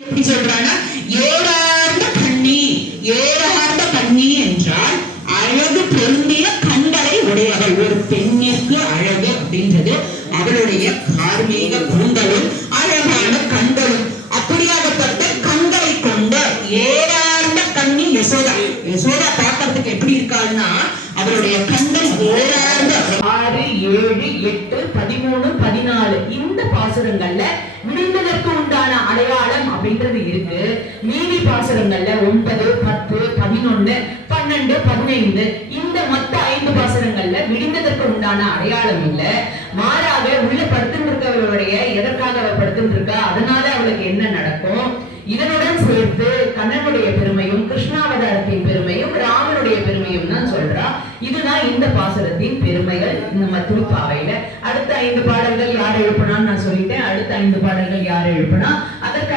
எப்படி சொல்றானா, ஏறார்ந்த கண்ணி. ஏறார்ந்த கண்ணி என்றால் அழகு பொருந்திய கண்களை உடையவள். ஒரு பெண்ணிற்கு அழகு அப்படின்றது அவளுடைய கார்மீக கூந்தலும் அழகான கண்களும். அப்படியாகப்பட்ட கண்களை கொண்ட ஏறார்ந்த கண்ணி யசோதா. யசோதா பார்க்கறதுக்கு எப்படி இருக்காள்னா, அவருடைய கண்கள் ஏறார்ந்த 6, 7, 8, 13, 14 இந்த பாசுரங்கள்ல விடுந்ததற்கு உண்டான அடையாளம் அப்படின்றது இருக்கு. மீதி பாசுரங்கள்ல 9, 10, 11, 12, 15 இந்த மொத்த 5 பாசுரங்கள்ல விடுந்ததற்கு உண்டான அடையாளம் இல்ல. மாறாக உள்ள படுத்துருக்கவளுடைய எதற்காக அவ படுத்துருக்கா, அதனால அவளுக்கு என்ன நடக்கும், இதனுடன் சேர்த்து கண்ணனுடைய பெருமையும் கிருஷ்ணாவதாரத்தின் பெருமையும் ராமனுடைய பெருமையும் தான் சொல்றா. இதுதான் இந்த பாசுரத்தின் பெருமைகள் நம்ம திருப்பாவையில. அடுத்த 5 பாடல்கள் யார் எழுப்பினான்னு நான் சொல்லிட்டேன். அடுத்த 5 பாடல்கள் யார் எழுப்பினா, அதற்கு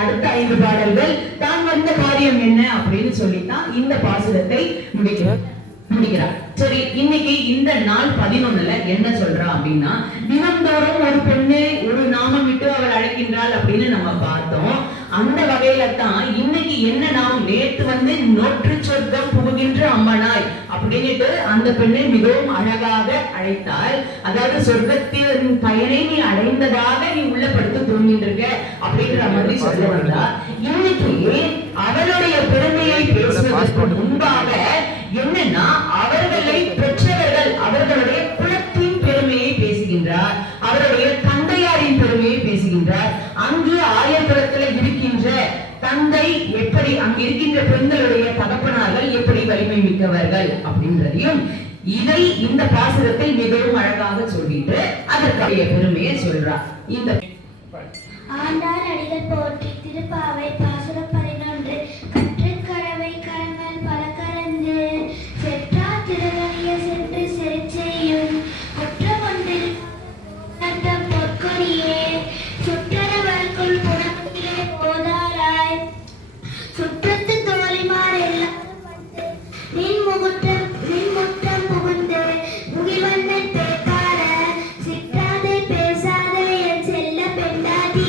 அடுத்த 5 பாடல்கள் தான் வந்த காரியம் என்ன அப்படின்னு சொல்லித்தான் இந்த பாசுரத்தை முடிக்கிறார். சரி, இன்னைக்கு இந்த நாள் 11ல என்ன சொல்றா அப்படின்னா, தினந்தோறும் ஒரு பெண்ணு ஒரு நாமம் விட்டு அவள் அழைக்கின்றாள் அப்படின்னு நம்ம பார்த்தோம். அந்த வகையில தான் இன்னைக்கு என்ன நாம் நேற்று நோற்று சொர்க்கம் புகுகின்ற அம்மனாய் அப்படின்னுட்டு அந்த பெண்ணை மிகவும் அழகாக அழைத்தாள். அதாவது சொர்க்கத்தின் பயனை நீ அடைந்ததாக நீ உள்ள படுத்து தூங்கின்றிருக்க அப்படிங்கிற மாதிரி சொல்ல வந்தா. இன்னைக்கு அவளுடைய பெருமையை பேசுவதற்கு முன்பாக என்னன்னா, அவர்களை பெற்றவர்கள் அவர்களுடைய குலத்தின் பெருமையை பேசுகின்றார், அவருடைய தந்தையாரின் பெருமையை பேசுகின்றார். அங்கு ஆயர்குலத்துல இருக்கின்ற தந்தை எப்படி, அங்கு இருக்கின்ற பெண்களுடைய தகப்பனார்கள் எப்படி வலிமை மிக்கவர்கள் அப்படின்றதையும் இதை இந்த பாசுரத்தில் மிகவும் அழகாக சொல்லிட்டு அதற்குரிய பெருமையை சொல்றார். இந்த ஆண்டார் அடிகள் போற்றி திருப்பாவை பாசுரம் 11. கற்றுக்கடவை கரங்கள் பல கரந்து செற்றா திருவழிய சென்று செறிச்செய்யும் குற்றமொன்றில் பொற்கொடியே சுற்றவர்க்குள் புறத்திலே போதாராய் சுற்றத்து தோழிமார் எல்லாம் நின் முற்றம் புகுந்து முகில்வண்ணன் பேக்கார சிற்றாதே பேசாதே என் செல்ல பெண்டாதி